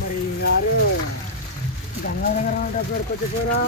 మరి గారు గంగాధర డబ్బు కొచ్చిపోరా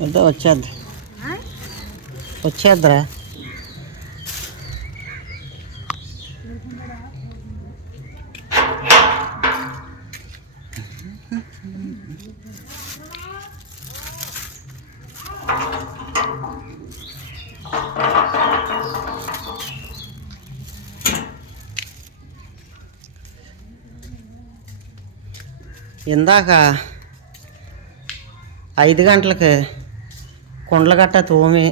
ఎంత వచ్చేద్ది. వచ్చేద్దరా. ఇందాక ఐదు గంటలకి కుండలు గట్ట తోమి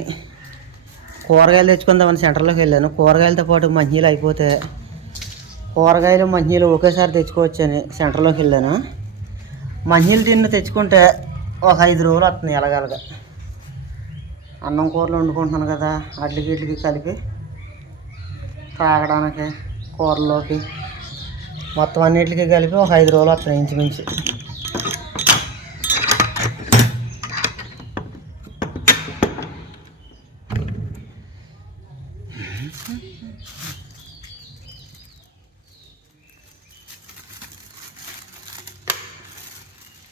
కూరగాయలు తెచ్చుకుందామని సెంటర్లోకి వెళ్ళాను. కూరగాయలతో పాటు మంచినీళ్ళు అయిపోతే కూరగాయలు మంచినీళ్ళు ఒకేసారి తెచ్చుకోవచ్చని సెంటర్లోకి వెళ్ళాను. మంచినీళ్ళు తిన్న తెచ్చుకుంటే ఒక ఐదు రోజులు వస్తుంది ఎలాగలగ. అన్నం కూరలు వండుకుంటున్నాను కదా అట్లకి ఇట్లకి కలిపి తాగడానికి కూరలోకి మొత్తం అన్నిటికీ కలిపి ఒక ఐదు రోజులు వస్తున్నాయి ఇంచుమించు.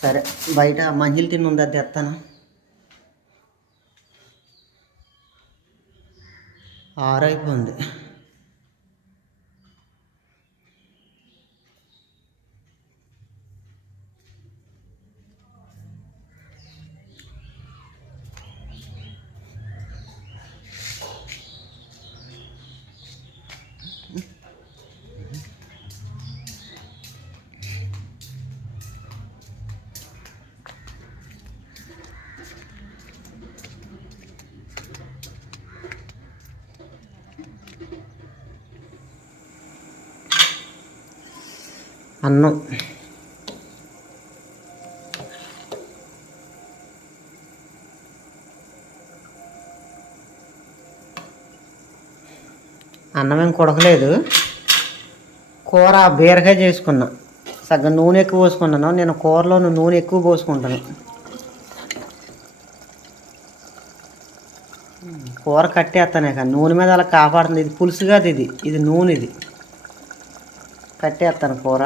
సరే బయట మంచిలు తిని ఉందా అది తెస్తాను ఆరైపోయింది. అన్నం. అన్నం ఏం కొడకలేదు. కూర బీరకాయ చేసుకున్నా. సగం నూనె ఎక్కువ పోసుకున్నాను నేను కూరలో నూనె ఎక్కువ పోసుకుంటాను కూర కట్టేస్తానే కానీ నూనె మీద అలా కాపాడుతుంది. ఇది పులుసు కాదు ఇది. ఇది నూనె ఇది. కట్టేస్తాను కూర.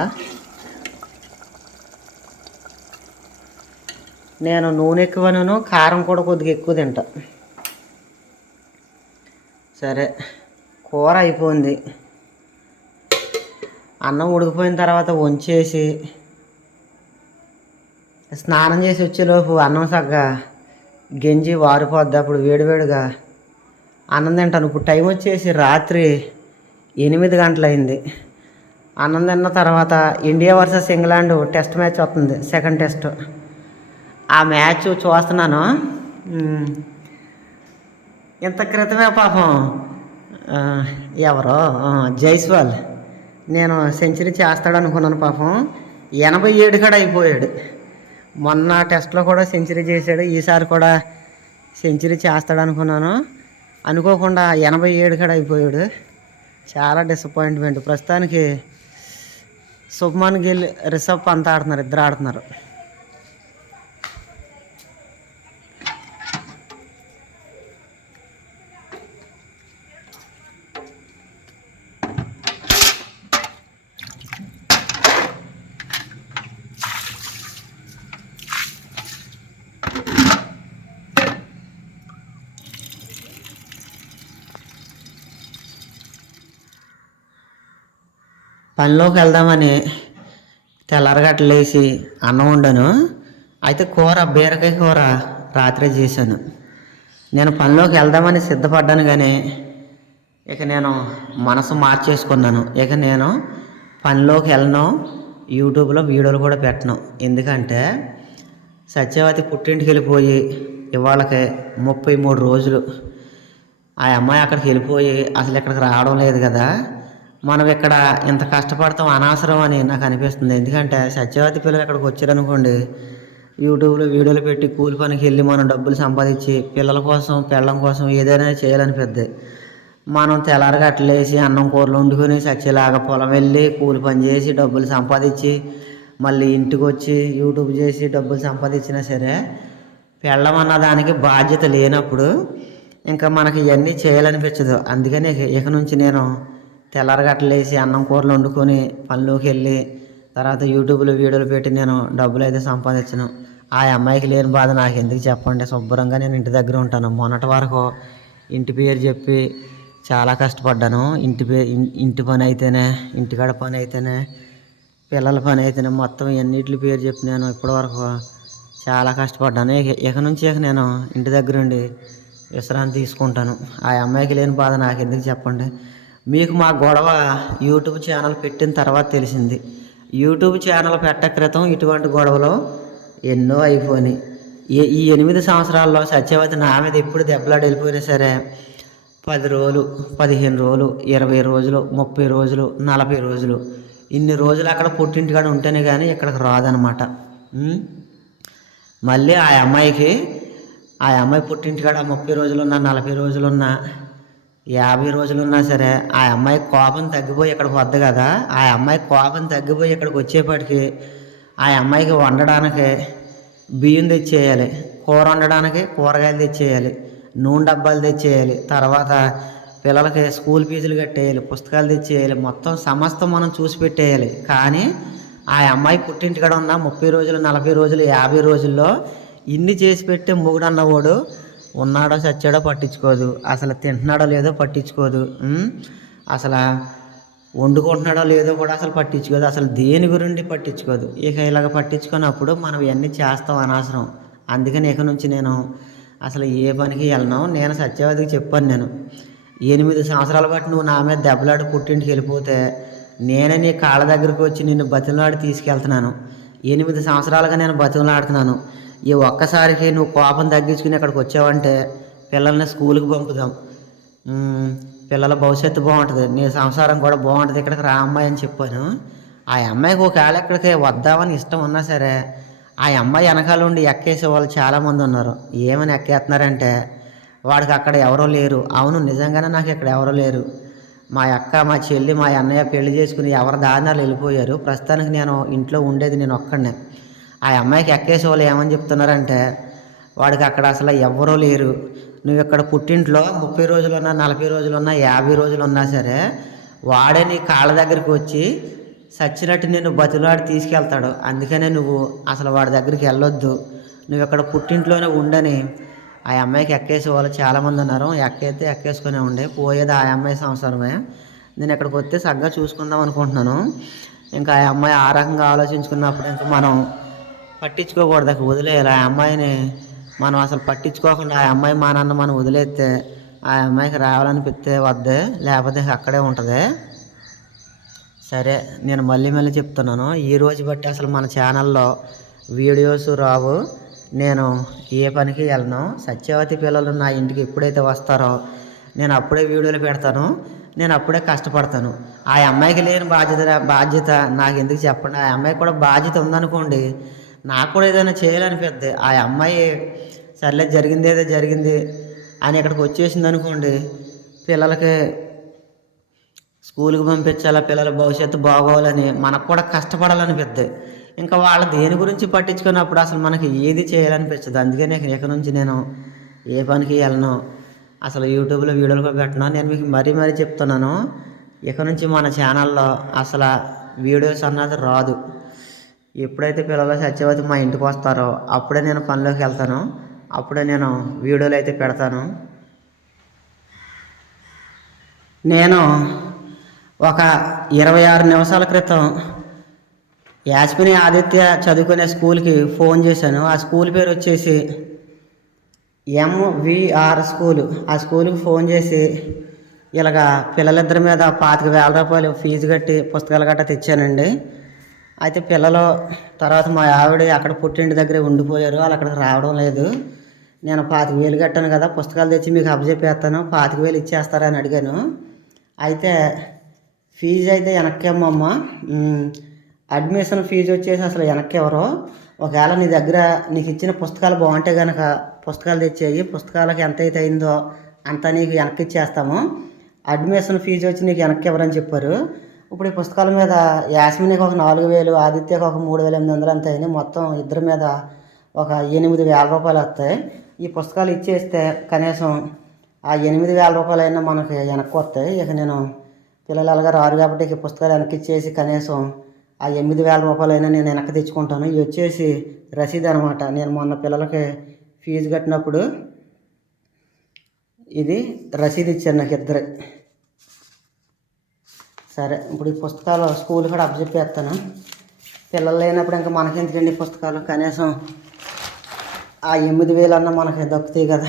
నేను నూనె ఎక్కువను కారం కూడా కొద్దిగా ఎక్కువ తింటా. సరే కూర అయిపోయింది. అన్నం ఉడికిపోయిన తర్వాత వంచేసి స్నానం చేసి వచ్చేలోపు అన్నం సగ్గా గెంజి వారిపోద్ది. అప్పుడు వేడివేడిగా అన్నం తింటాను. ఇప్పుడు టైం వచ్చేసి రాత్రి ఎనిమిది గంటలైంది. అన్నం తర్వాత India versus England test match వస్తుంది సెకండ్ టెస్ట్. ఆ మ్యాచ్ చూస్తున్నాను. ఇంత క్రితమే పాపం ఎవరు ఎవరో జైస్వాల్. నేను సెంచరీ చేస్తాడు అనుకున్నాను పాపం. ఎనభై ఏడు కాడ అయిపోయాడు. మొన్న టెస్ట్లో కూడా సెంచరీ చేశాడు ఈసారి కూడా సెంచరీ చేస్తాడు అనుకున్నాను అనుకోకుండా ఎనభై ఏడు కాడ అయిపోయాడు. చాలా డిసప్పాయింట్మెంట్ ప్రస్తుతానికి శుభ్మన్ గిల్ రిషబ్ పంత్ ఆడుతున్నారు ఇద్దరు ఆడుతున్నారు. పనిలోకి వెళ్దామని తెల్లారగట్టలేసి అన్నం వండాను. అయితే కూర బీరకాయ కూర రాత్రి చేశాను. నేను పనిలోకి వెళ్దామని సిద్ధపడ్డాను కానీ ఇక నేను మనసు మార్చేసుకున్నాను. ఇక నేను పనిలోకి వెళ్ళను. యూట్యూబ్లో వీడియోలు కూడా పెట్టను. ఎందుకంటే సత్యవతి పుట్టింటికి వెళ్ళిపోయి ఇవాళకి ముప్పై మూడు రోజులు. ఆ అమ్మాయి అక్కడికి వెళ్ళిపోయి అసలు ఇక్కడికి రావడం లేదు కదా. మనం ఇక్కడ ఇంత కష్టపడతాం అనవసరం అని నాకు అనిపిస్తుంది. ఎందుకంటే సత్యవతి పిల్లలు ఇక్కడికి వచ్చారనుకోండి యూట్యూబ్లో వీడియోలు పెట్టి కూలి పనికి వెళ్ళి మనం డబ్బులు సంపాదించి పిల్లల కోసం పిల్లల కోసం ఏదైనా చేయాలనిపిద్ది. మనం తెల్లారగా అట్లేసి అన్నం కూరలు వండుకొని సచ్చేలాగా పొలం వెళ్ళి కూలి పని చేసి డబ్బులు సంపాదించి మళ్ళీ ఇంటికి వచ్చి యూట్యూబ్ చేసి డబ్బులు సంపాదించినా సరే పెళ్ళం అన్న దానికి బాధ్యత లేనప్పుడు ఇంకా మనకి ఇవన్నీ చేయాలనిపించదు. అందుకని ఇక నుంచి నేను తెల్లారగట్లేసి అన్నం కూరలు వండుకొని పనిలోకి వెళ్ళి తర్వాత యూట్యూబ్లో వీడియోలు పెట్టి నేను డబ్బులు అయితే సంపాదించను. ఆ అమ్మాయికి లేని బాధ నాకు ఎందుకు చెప్పండి? శుభ్రంగా నేను ఇంటి దగ్గర ఉంటాను. మొన్నటి వరకు ఇంటి పేరు చెప్పి చాలా కష్టపడ్డాను. ఇంటి పే ఇంటి పని అయితేనే ఇంటికాడ పని అయితేనే పిల్లల పని అయితేనే మొత్తం ఎన్నిటి పేరు చెప్పి నేను ఇప్పటివరకు చాలా కష్టపడ్డాను. ఇక ఇక నుంచి ఇక నేను ఇంటి దగ్గర ఉండి విశ్రాంతి తీసుకుంటాను. ఆ అమ్మాయికి లేని బాధ నాకు ఎందుకు చెప్పండి? మీకు మా గొడవ యూట్యూబ్ ఛానల్ పెట్టిన తర్వాత తెలిసింది. యూట్యూబ్ ఛానల్ పెట్ట క్రితం ఇటువంటి గొడవలు ఎన్నో అయిపోయినాయి. ఈ- ఈ ఎనిమిది సంవత్సరాల్లో సత్యవతి నా మీద ఎప్పుడు దెబ్బలాడి వెళ్ళిపోయినా సరే పది రోజులు పదిహేను రోజులు ఇరవై రోజులు ముప్పై రోజులు నలభై రోజులు ఇన్ని రోజులు అక్కడ పుట్టింటికాడ ఉంటేనే కానీ ఇక్కడికి రాదనమాట. మళ్ళీ ఆ అమ్మాయికి ఆ అమ్మాయి పుట్టింటికాడ ముప్పై రోజులున్నా నలభై రోజులున్నా యాభై రోజులున్నా సరే ఆ అమ్మాయి కోపం తగ్గిపోయి ఇక్కడికి వద్దు కదా. ఆ అమ్మాయి కోపం తగ్గిపోయి ఇక్కడికి వచ్చేపాటికి ఆ అమ్మాయికి వండడానికి బియ్యం తెచ్చేయాలి కూర వండడానికి కూరగాయలు తెచ్చేయాలి నూనె డబ్బాలు తెచ్చేయాలి తర్వాత పిల్లలకి స్కూల్ ఫీజులు కట్టేయాలి పుస్తకాలు తెచ్చేయాలి మొత్తం సమస్తం మనం చూసి పెట్టేయాలి. కానీ ఆ అమ్మాయి పుట్టింటికాడ ఉన్న ముప్పై రోజులు నలభై రోజులు యాభై రోజుల్లో ఇన్ని చేసి పెట్టే మొగుడు అన్నవాడు ఉన్నాడో చచ్చాడో పట్టించుకోదు. అసలు తింటున్నాడో లేదో పట్టించుకోదు. అసలు వండుకుంటున్నాడో లేదో కూడా అసలు పట్టించుకోదు. అసలు దేని గురించి పట్టించుకోదు. ఇక ఇలాగ పట్టించుకున్నప్పుడు మనం ఇవన్నీ చేస్తాం అనవసరం. అందుకని ఇక నుంచి నేను అసలు ఏ పనికి వెళ్ళను. నేను సత్యవతికి చెప్పాను నేను. ఎనిమిది సంవత్సరాల బట్టి నువ్వు నా మీద దెబ్బలాడి పుట్టింటికి వెళ్ళిపోతే నేనే నీ కాళ్ళ దగ్గరికి వచ్చి నిన్ను బతిలాడి తీసుకెళ్తున్నాను. ఎనిమిది సంవత్సరాలుగా నేను బతిలాడుతున్నాను ఈ ఒక్కసారికి నువ్వు కోపం తగ్గించుకుని ఇక్కడికి వచ్చావంటే పిల్లల్ని స్కూల్కి పంపుదాం. పిల్లల భవిష్యత్తు బాగుంటుంది. నీ సంసారం కూడా బాగుంటుంది. ఇక్కడికి రా అమ్మాయి అని చెప్పాను. ఆ అమ్మాయికి ఒకవేళ ఇక్కడికి వద్దామని ఇష్టం ఉన్నా సరే ఆ అమ్మాయి వెనకాల ఉండి ఎక్కేసే వాళ్ళు చాలామంది ఉన్నారు. ఏమని ఎక్కేస్తున్నారంటే వాడికి అక్కడ ఎవరో లేరు. అవును నిజంగానే నాకు ఇక్కడ ఎవరో లేరు. మా అక్క మా చెల్లి మా అన్నయ్య పెళ్ళి చేసుకుని ఎవరి దారినాలు వెళ్ళిపోయారు. ప్రస్తుతానికి నేను ఇంట్లో ఉండేది నేను ఒక్కడనే. ఆ అమ్మాయికి ఎక్కేసే వాళ్ళు ఏమని చెప్తున్నారంటే వాడికి అక్కడ అసలు ఎవ్వరూ లేరు. నువ్వు ఇక్కడ పుట్టింట్లో ముప్పై రోజులున్నా నలభై రోజులున్నా యాభై రోజులు ఉన్నా సరే వాడే నీ కాళ్ళ దగ్గరికి వచ్చి సచ్చినట్టు నేను బతులాడి తీసుకెళ్తాడు. అందుకనే నువ్వు అసలు వాడి దగ్గరికి వెళ్ళొద్దు. నువ్వు ఇక్కడ పుట్టింట్లోనే ఉండని. ఆ అమ్మాయికి ఎక్కేసే వాళ్ళు చాలామంది ఉన్నారు. ఎక్కైతే ఎక్కేసుకునే ఉండే. పోయేది ఆ అమ్మాయి సంవత్సరమే నేను ఇక్కడికి వస్తే సగ్గా చూసుకుందాం అనుకుంటున్నాను. ఇంకా ఆ అమ్మాయి ఆ రకంగా ఆలోచించుకున్నప్పుడు ఇంకా మనం పట్టించుకోకూడదు. వదిలేయాలి. ఆ అమ్మాయిని మనం అసలు పట్టించుకోకుండా ఆ అమ్మాయి మా నాన్న మనం వదిలేస్తే ఆ అమ్మాయికి రావాలనిపిస్తే వద్దే లేకపోతే అక్కడే ఉంటుంది. సరే నేను మళ్ళీ మళ్ళీ చెప్తున్నాను. ఈ రోజు బట్టి అసలు మన ఛానల్లో వీడియోస్ రావు. నేను ఏ పనికి వెళ్ళను. సత్యవతి పిల్లలు నా ఇంటికి ఎప్పుడైతే వస్తారో నేను అప్పుడే వీడియోలు పెడతాను. నేను అప్పుడే కష్టపడతాను. ఆ అమ్మాయికి లేని బాధ్యత బాధ్యత నాకు ఎందుకు చెప్పండి? ఆ అమ్మాయికి కూడా బాధ్యత ఉందనుకోండి నాకు కూడా ఏదైనా చేయాలనిపిద్ది ఆ అమ్మాయి సర్లే జరిగింది ఏదో జరిగింది అని ఇక్కడికి వచ్చేసింది అనుకోండి పిల్లలకి స్కూల్కి పంపించాలా పిల్లల భవిష్యత్తు బాగోవాలని మనకు కూడా కష్టపడాలనిపిద్ది ఇంకా వాళ్ళ దేని గురించి పట్టించుకున్నప్పుడు అసలు మనకి ఏది చేయాలనిపించదు అందుకనే ఇక నుంచి నేను ఏ పనికి వెళ్ళను. అసలు యూట్యూబ్లో వీడియోలు కూడా పెట్టను. నేను మీకు మరీ మరీ చెప్తున్నాను. ఇక నుంచి మన ఛానల్లో అసలు వీడియోస్ అన్నది రాదు. ఎప్పుడైతే పిల్లలు సత్యవతి మా ఇంటికి వస్తారో అప్పుడే నేను పనిలోకి వెళ్తాను. అప్పుడే నేను వీడియోలు అయితే పెడతాను. నేను ఒక ఇరవై ఆరు నిమిషాల క్రితం యాస్మిని ఆదిత్య చదువుకునే స్కూల్కి ఫోన్ చేశాను. ఆ స్కూల్ పేరు వచ్చేసి ఎంవిఆర్ స్కూల్. ఆ స్కూల్కి ఫోన్ చేసి ఇలాగ పిల్లలిద్దరి మీద పాతిక వేల రూపాయలు ఫీజు కట్టి పుస్తకాలు గట్టా తెచ్చానండి. అయితే పిల్లలు తర్వాత మా ఆవిడ అక్కడ పుట్టింటి దగ్గరే ఉండిపోయారు. వాళ్ళు అక్కడికి రావడం లేదు. నేను పాతిక వేలు కట్టాను కదా పుస్తకాలు తెచ్చి మీకు అప్పచెప్పేస్తాను పాతిక వేలు ఇచ్చేస్తారా అని అడిగాను. అయితే ఫీజు అయితే వెనక్కి అమ్మమ్మ అడ్మిషన్ ఫీజు వచ్చేసి అసలు వెనక్కి ఎవరో? ఒకవేళ నీ దగ్గర నీకు ఇచ్చిన పుస్తకాలు బాగుంటే కనుక పుస్తకాలు తెచ్చేయి పుస్తకాలకు ఎంత అయితే అయిందో అంత నీకు వెనక్కి ఇచ్చేస్తాము. అడ్మిషన్ ఫీజు వచ్చి నీకు వెనక్కి ఎవరని చెప్పారు. ఇప్పుడు ఈ పుస్తకాల మీద యాస్మినికి ఒక నాలుగు వేలు ఆదిత్యకు ఒక మూడు వేల ఎనిమిది వందలు అంత అయింది మొత్తం ఇద్దరి మీద ఒక ఎనిమిది వేల రూపాయలు వస్తాయి. ఈ పుస్తకాలు ఇచ్చేస్తే కనీసం ఆ ఎనిమిది వేల రూపాయలు అయినా మనకి వెనక్కి వస్తాయి. ఇక నేను పిల్లలు ఎలాగా రారు కాబట్టి ఈ పుస్తకాలు వెనక్కి ఇచ్చేసి కనీసం ఆ ఎనిమిది వేల రూపాయలు అయినా నేను వెనక్కి తెచ్చుకుంటాను. ఇవి వచ్చేసి రసీదు అనమాట నేను మొన్న పిల్లలకి ఫీజు కట్టినప్పుడు ఇది రసీదు ఇచ్చారు నాకు ఇద్దరు. సరే ఇప్పుడు ఈ పుస్తకాలు స్కూల్ కూడా అప్పచెప్పేస్తాను. పిల్లలు లేనప్పుడు ఇంకా మనకెందుకండి పుస్తకాలు? కనీసం ఆ ఎనిమిది వేలన్నా మనకి దక్కుతాయి కదా.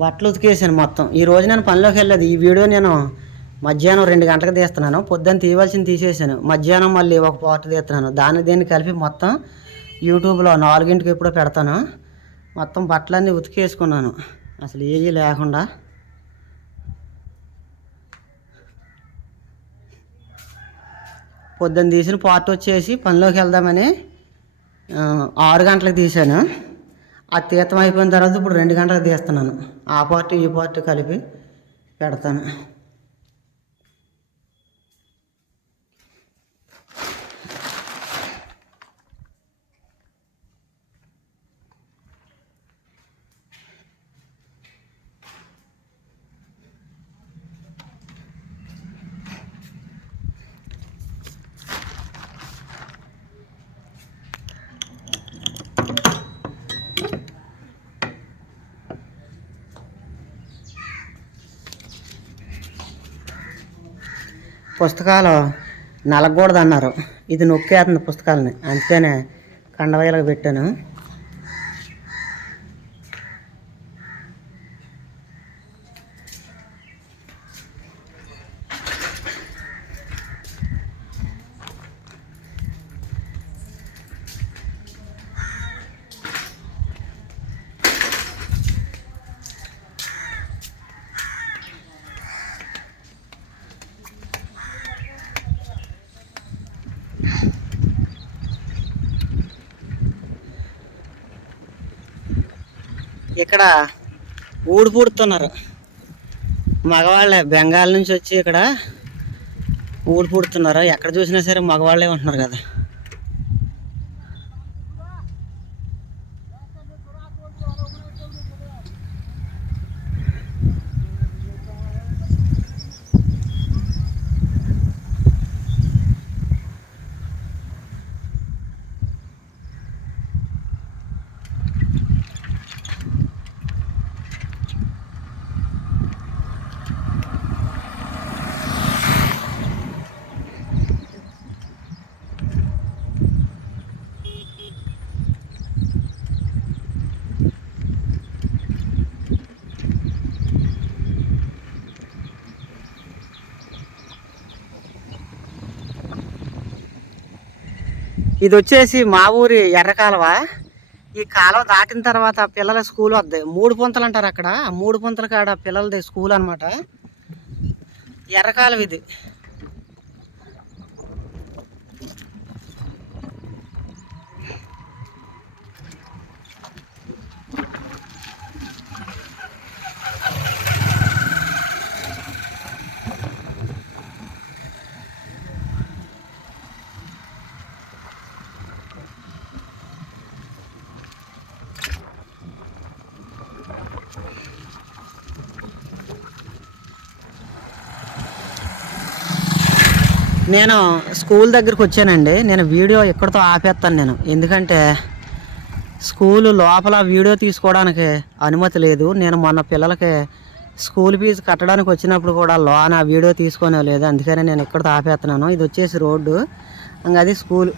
బట్టలు ఉతికేసాను మొత్తం. ఈ రోజు నేను పనిలోకి వెళ్ళలేదు. ఈ వీడియో నేను మధ్యాహ్నం రెండు గంటలకు తీస్తున్నాను. పొద్దున్న తీయవలసింది తీసేసాను. మధ్యాహ్నం మళ్ళీ ఒక పాట తీస్తున్నాను. దాన్ని దీన్ని కలిపి మొత్తం యూట్యూబ్లో నాలుగింటికి ఎప్పుడో పెడతాను. మొత్తం బట్టలన్నీ ఉతికేసుకున్నాను. అసలు ఏజీ లేకుండా. పొద్దున్న తీసిన పార్ట్ వచ్చేసి పనిలోకి వెళ్దామని ఆరు గంటలకు తీశాను. ఆ తీర్థం అయిపోయిన తర్వాత ఇప్పుడు రెండు గంటలకు తీస్తున్నాను. ఆ పార్టీ ఈ పార్టీ కలిపి పెడతాను. పుస్తకాలు నలగకూడదు అన్నారు ఇది నొక్కేస్తుంది పుస్తకాలని. అందుకనే కండవైలకు పెట్టాను. ఇక్కడ ఊడు పూడుతున్నారు. మగవాళ్ళే బెంగాల్ నుంచి వచ్చి ఇక్కడ ఊడు పూడుతున్నారు. ఎక్కడ చూసినా సరే మగవాళ్ళే ఉంటున్నారు కదా. ఇది వచ్చేసి మా ఊరి ఎర్ర కాలువ ఈ కాలువ దాటిన తర్వాత పిల్లల స్కూల్ వద్దాయి మూడు పుంతలు అంటారు అక్కడ. మూడు పుంతల కాడ పిల్లలది స్కూల్ అనమాట ఎర్రకాలువ ఇది నేను స్కూల్ దగ్గరికి వచ్చానండి. నేను వీడియో ఎక్కడితో ఆపేస్తాను నేను. ఎందుకంటే స్కూల్ లోపల వీడియో తీసుకోవడానికి అనుమతి లేదు. నేను మొన్న పిల్లలకి స్కూల్ ఫీజు కట్టడానికి వచ్చినప్పుడు కూడా లోన వీడియో తీసుకోనే లేదు అందుకనే నేను ఎక్కడితో ఆపేస్తున్నాను ఇది వచ్చేసి రోడ్డు. ఇంకా అది స్కూల్.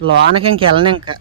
లోనకి ఇంక వెళ్ళను ఇంకా.